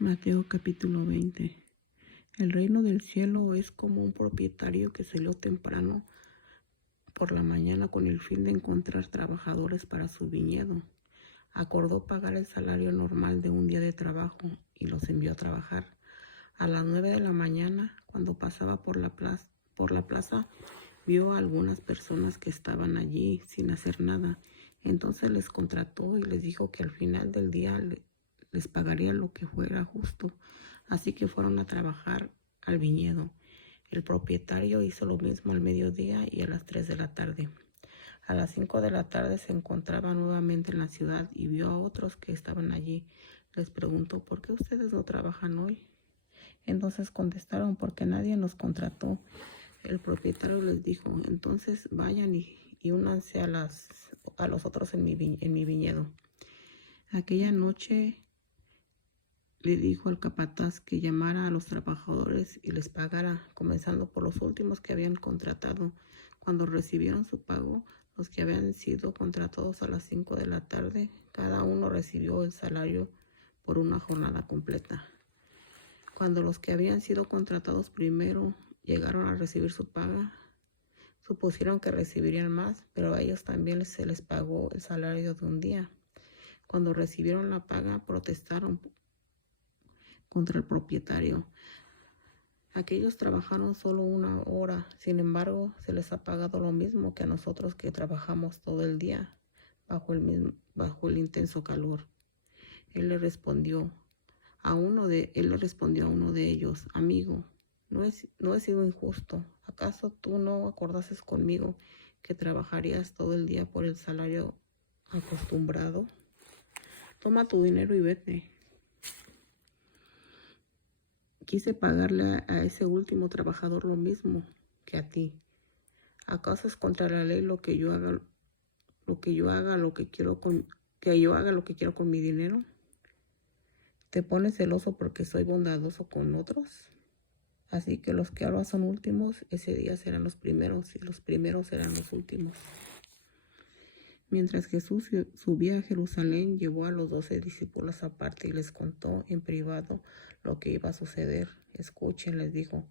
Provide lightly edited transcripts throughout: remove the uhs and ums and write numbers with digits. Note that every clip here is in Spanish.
Mateo capítulo 20. El reino del cielo es como un propietario que salió temprano por la mañana con el fin de encontrar trabajadores para su viñedo. Acordó pagar el salario normal de un día de trabajo y los envió a trabajar. A las 9 de la mañana, cuando pasaba por la plaza, vio a algunas personas que estaban allí sin hacer nada. Entonces les contrató y les dijo que al final del día les pagaría lo que fuera justo. Así que fueron a trabajar al viñedo. El propietario hizo lo mismo al mediodía y a las 3 de la tarde. A las 5 de la tarde se encontraba nuevamente en la ciudad y vio a otros que estaban allí. Les preguntó: ¿por qué ustedes no trabajan hoy? Entonces contestaron: porque nadie nos contrató. El propietario les dijo: entonces vayan y únanse a los otros en mi viñedo. Aquella noche le dijo al capataz que llamara a los trabajadores y les pagara, comenzando por los últimos que habían contratado. Cuando recibieron su pago, los que habían sido contratados a las 5 de la tarde, cada uno recibió el salario por una jornada completa. Cuando los que habían sido contratados primero llegaron a recibir su paga, supusieron que recibirían más, pero a ellos también se les pagó el salario de un día. Cuando recibieron la paga, protestaron contra el propietario. Aquellos trabajaron solo una hora, sin embargo, se les ha pagado lo mismo que a nosotros que trabajamos todo el día bajo el intenso calor. Él le respondió a uno de ellos: amigo, no he sido injusto. ¿Acaso tú no acordases conmigo que trabajarías todo el día por el salario acostumbrado? Toma tu dinero y vete. Quise pagarle a ese último trabajador lo mismo que a ti. ¿Acaso es contra la ley que yo haga lo que quiero con mi dinero? ¿Te pones celoso porque soy bondadoso con otros? Así que los que ahora son últimos, ese día serán los primeros, y los primeros serán los últimos. Mientras Jesús subía a Jerusalén, llevó a los 12 discípulos aparte y les contó en privado lo que iba a suceder. Escuchen, les dijo: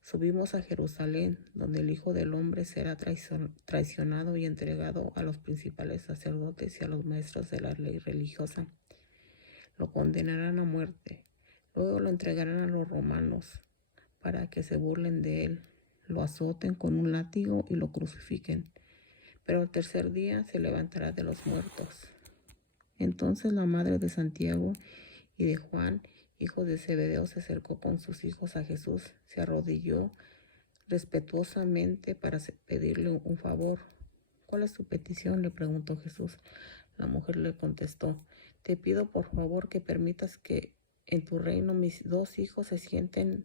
subimos a Jerusalén, donde el Hijo del Hombre será traicionado y entregado a los principales sacerdotes y a los maestros de la ley religiosa. Lo condenarán a muerte. Luego lo entregarán a los romanos para que se burlen de él, lo azoten con un látigo y lo crucifiquen. Pero al tercer día se levantará de los muertos. Entonces la madre de Santiago y de Juan, hijos de Zebedeo, se acercó con sus hijos a Jesús, se arrodilló respetuosamente para pedirle un favor. ¿Cuál es tu petición?, le preguntó Jesús. La mujer le contestó: te pido por favor que permitas que en tu reino mis 2 hijos se sienten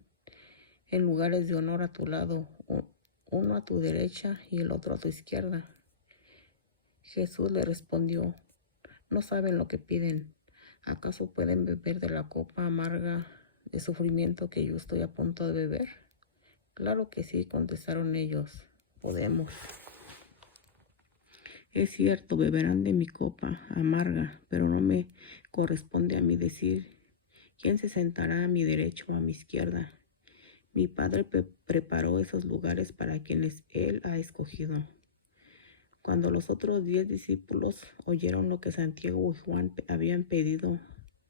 en lugares de honor a tu lado, uno a tu derecha y el otro a tu izquierda. Jesús le respondió: no saben lo que piden. ¿Acaso pueden beber de la copa amarga de sufrimiento que yo estoy a punto de beber? Claro que sí, contestaron ellos, podemos. Es cierto, beberán de mi copa amarga, pero no me corresponde a mí decir quién se sentará a mi derecha o a mi izquierda. Mi Padre preparó esos lugares para quienes Él ha escogido. Cuando los otros 10 discípulos oyeron lo que Santiago y Juan habían pedido,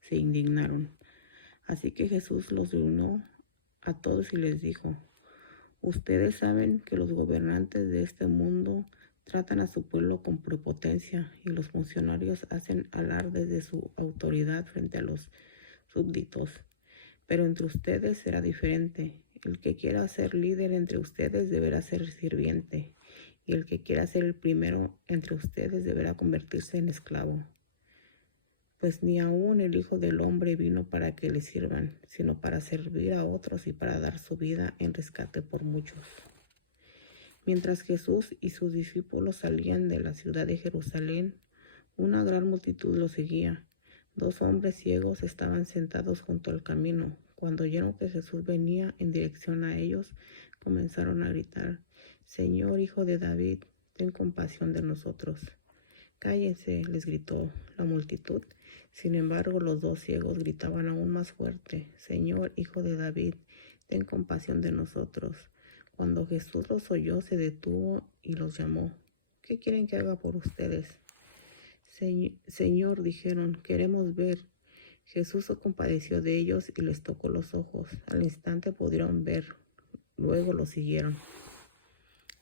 se indignaron. Así que Jesús los reunió a todos y les dijo: ustedes saben que los gobernantes de este mundo tratan a su pueblo con prepotencia y los funcionarios hacen alarde de su autoridad frente a los súbditos. Pero entre ustedes será diferente. El que quiera ser líder entre ustedes deberá ser sirviente, y el que quiera ser el primero entre ustedes deberá convertirse en esclavo. Pues ni aún el Hijo del Hombre vino para que le sirvan, sino para servir a otros y para dar su vida en rescate por muchos. Mientras Jesús y sus discípulos salían de la ciudad de Jerusalén, una gran multitud los seguía. 2 hombres ciegos estaban sentados junto al camino. Cuando oyeron que Jesús venía en dirección a ellos, comenzaron a gritar: Señor, Hijo de David, ten compasión de nosotros. Cállense, les gritó la multitud. Sin embargo, los dos ciegos gritaban aún más fuerte: Señor, Hijo de David, ten compasión de nosotros. Cuando Jesús los oyó, se detuvo y los llamó. ¿Qué quieren que haga por ustedes? Señor, dijeron, queremos ver. Jesús se compadeció de ellos y les tocó los ojos. Al instante pudieron ver. Luego lo siguieron.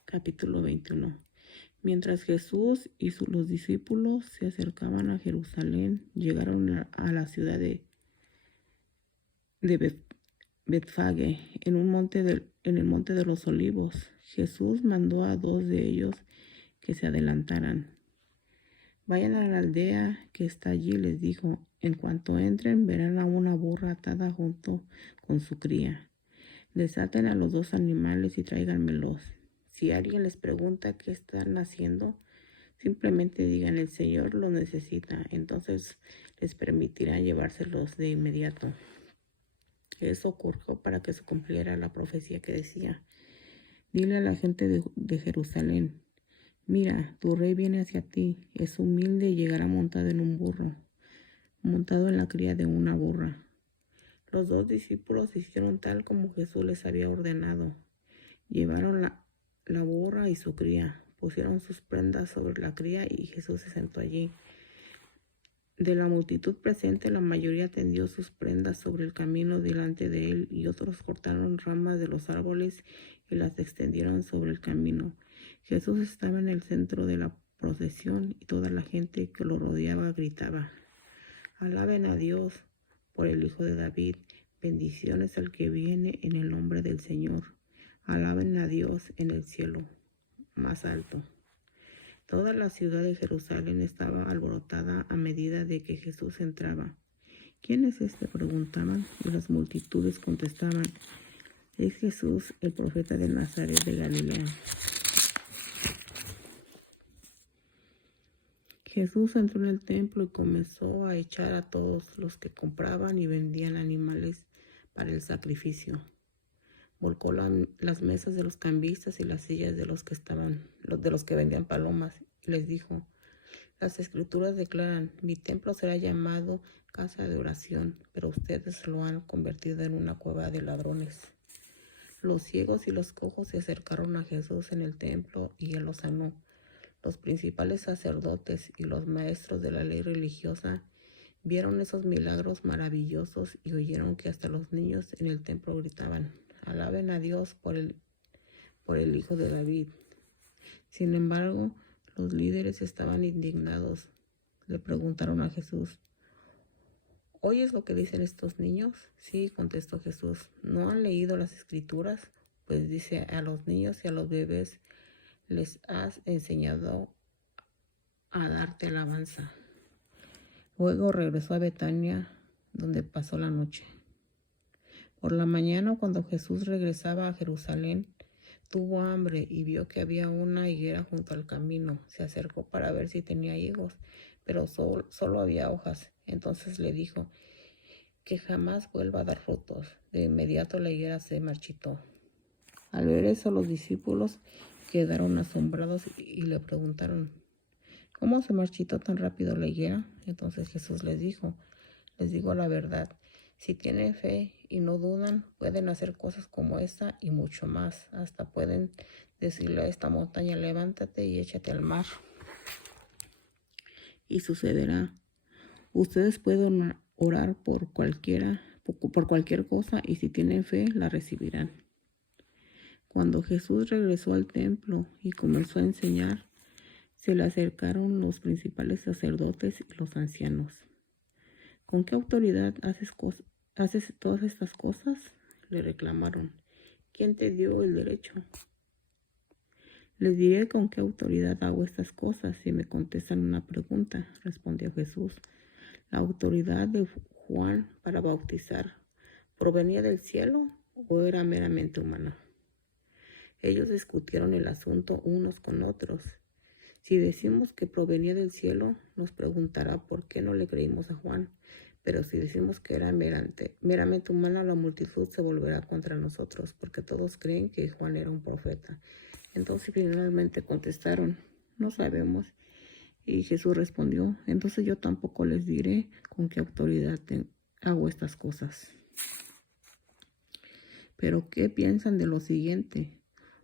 Capítulo 21. Mientras Jesús y los discípulos se acercaban a Jerusalén, llegaron a la ciudad de Betfagé, en el monte de los Olivos. Jesús mandó a dos de ellos que se adelantaran. Vayan a la aldea que está allí, les dijo. En cuanto entren, verán a una burra atada junto con su cría. Desaten a los dos animales y tráiganmelos. Si alguien les pregunta qué están haciendo, simplemente digan: el Señor los necesita. Entonces les permitirá llevárselos de inmediato. Eso ocurrió para que se cumpliera la profecía que decía: dile a la gente de Jerusalén: mira, tu rey viene hacia ti. Es humilde y llegará montado en un burro, montado en la cría de una burra. Los dos discípulos hicieron tal como Jesús les había ordenado. Llevaron la burra y su cría, pusieron sus prendas sobre la cría y Jesús se sentó allí. De la multitud presente, la mayoría tendió sus prendas sobre el camino delante de él, y otros cortaron ramas de los árboles y las extendieron sobre el camino. Jesús estaba en el centro de la procesión y toda la gente que lo rodeaba gritaba: alaben a Dios por el Hijo de David, bendiciones al que viene en el nombre del Señor. Alaben a Dios en el cielo más alto. Toda la ciudad de Jerusalén estaba alborotada a medida de que Jesús entraba. ¿Quién es este?, preguntaban, y las multitudes contestaban: es Jesús, el profeta de Nazaret de Galilea. Jesús entró en el templo y comenzó a echar a todos los que compraban y vendían animales para el sacrificio. Volcó las mesas de los cambistas y las sillas de los que vendían palomas, y les dijo: las escrituras declaran: mi templo será llamado casa de oración, pero ustedes lo han convertido en una cueva de ladrones. Los ciegos y los cojos se acercaron a Jesús en el templo y él los sanó. Los principales sacerdotes y los maestros de la ley religiosa vieron esos milagros maravillosos y oyeron que hasta los niños en el templo gritaban: alaben a Dios por el Hijo de David. Sin embargo, los líderes estaban indignados. Le preguntaron a Jesús: ¿oyes lo que dicen estos niños? Sí, contestó Jesús. ¿No han leído las escrituras? Pues dice: a los niños y a los bebés les has enseñado a darte alabanza. Luego regresó a Betania, donde pasó la noche. Por la mañana, cuando Jesús regresaba a Jerusalén, tuvo hambre y vio que había una higuera junto al camino. Se acercó para ver si tenía higos, pero solo había hojas. Entonces le dijo: que jamás vuelva a dar frutos. De inmediato la higuera se marchitó. Al ver eso, los discípulos quedaron asombrados y le preguntaron: ¿cómo se marchitó tan rápido la higuera? Entonces Jesús les dijo: les digo la verdad, si tienen fe y no dudan, pueden hacer cosas como esta y mucho más. Hasta pueden decirle a esta montaña: levántate y échate al mar, y sucederá. Ustedes pueden orar por cualquier cosa, y si tienen fe, la recibirán. Cuando Jesús regresó al templo y comenzó a enseñar, se le acercaron los principales sacerdotes y los ancianos. ¿Con qué autoridad haces todas estas cosas?, le reclamaron. ¿Quién te dio el derecho? Les diré con qué autoridad hago estas cosas si me contestan una pregunta, respondió Jesús. La autoridad de Juan para bautizar, ¿provenía del cielo o era meramente humana? Ellos discutieron el asunto unos con otros. Si decimos que provenía del cielo, nos preguntará por qué no le creímos a Juan. Pero si decimos que era meramente humana, la multitud se volverá contra nosotros, porque todos creen que Juan era un profeta. Entonces finalmente contestaron: no sabemos. Y Jesús respondió, entonces yo tampoco les diré con qué autoridad hago estas cosas. Pero ¿qué piensan de lo siguiente?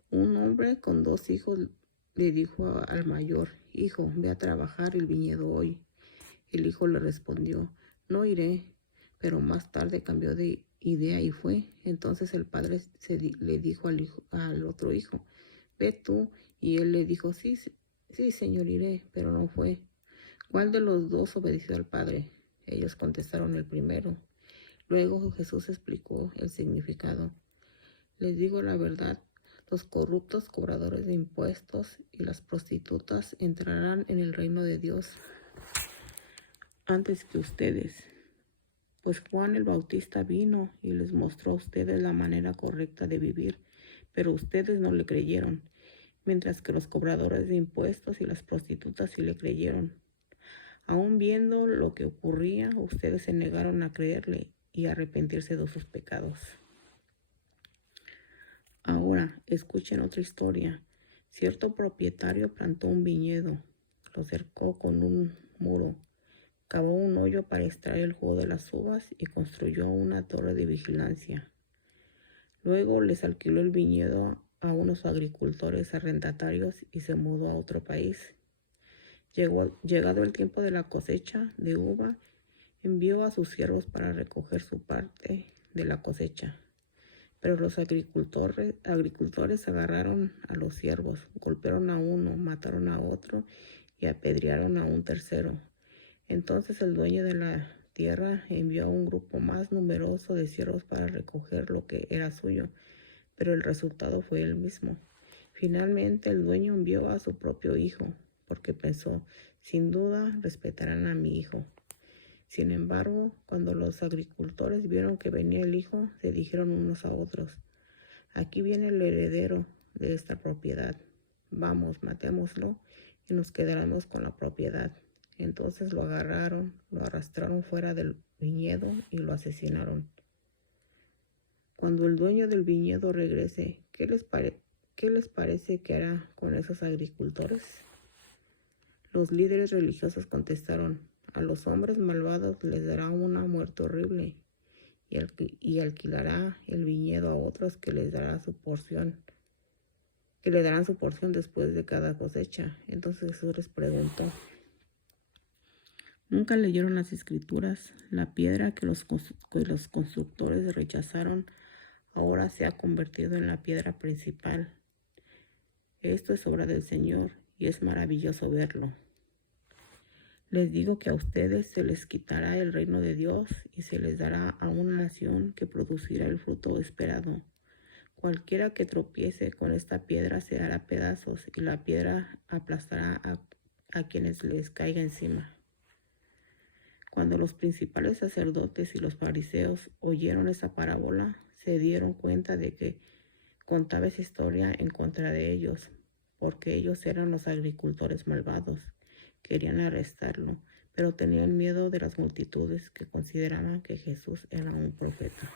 Un hombre con 2 hijos le dijo al mayor, hijo, ve a trabajar el viñedo hoy. El hijo le respondió, no iré, pero más tarde cambió de idea y fue. Entonces el padre le dijo al otro hijo, ve tú. Y él le dijo, sí, señor, iré, pero no fue. ¿Cuál de los dos obedeció al padre? Ellos contestaron el primero. Luego Jesús explicó el significado. Les digo la verdad, los corruptos cobradores de impuestos y las prostitutas entrarán en el reino de Dios antes que ustedes. Pues Juan el Bautista vino y les mostró a ustedes la manera correcta de vivir, pero ustedes no le creyeron, mientras que los cobradores de impuestos y las prostitutas sí le creyeron. Aún viendo lo que ocurría, ustedes se negaron a creerle y a arrepentirse de sus pecados. Ahora, escuchen otra historia. Cierto propietario plantó un viñedo, lo cercó con un muro, cavó un hoyo para extraer el jugo de las uvas y construyó una torre de vigilancia. Luego les alquiló el viñedo a unos agricultores arrendatarios y se mudó a otro país. Llegado el tiempo de la cosecha de uva, envió a sus siervos para recoger su parte de la cosecha. Pero los agricultores agarraron a los siervos, golpearon a uno, mataron a otro y apedrearon a un tercero. Entonces el dueño de la tierra envió a un grupo más numeroso de siervos para recoger lo que era suyo, pero el resultado fue el mismo. Finalmente el dueño envió a su propio hijo, porque pensó, sin duda respetarán a mi hijo. Sin embargo, cuando los agricultores vieron que venía el hijo, se dijeron unos a otros, aquí viene el heredero de esta propiedad. Vamos, matémoslo y nos quedaremos con la propiedad. Entonces lo agarraron, lo arrastraron fuera del viñedo y lo asesinaron. Cuando el dueño del viñedo regrese, ¿qué les parece que hará con esos agricultores? Los líderes religiosos contestaron, a los hombres malvados les dará una muerte horrible y alquilará el viñedo a otros que les dará su porción, que le darán su porción después de cada cosecha. Entonces Jesús les preguntó, ¿nunca leyeron las Escrituras? La piedra que los constructores rechazaron ahora se ha convertido en la piedra principal. Esto es obra del Señor y es maravilloso verlo. Les digo que a ustedes se les quitará el reino de Dios y se les dará a una nación que producirá el fruto esperado. Cualquiera que tropiece con esta piedra se hará pedazos y la piedra aplastará a quienes les caiga encima. Cuando los principales sacerdotes y los fariseos oyeron esa parábola, se dieron cuenta de que contaba esa historia en contra de ellos, porque ellos eran los agricultores malvados. Querían arrestarlo, pero tenían miedo de las multitudes que consideraban que Jesús era un profeta.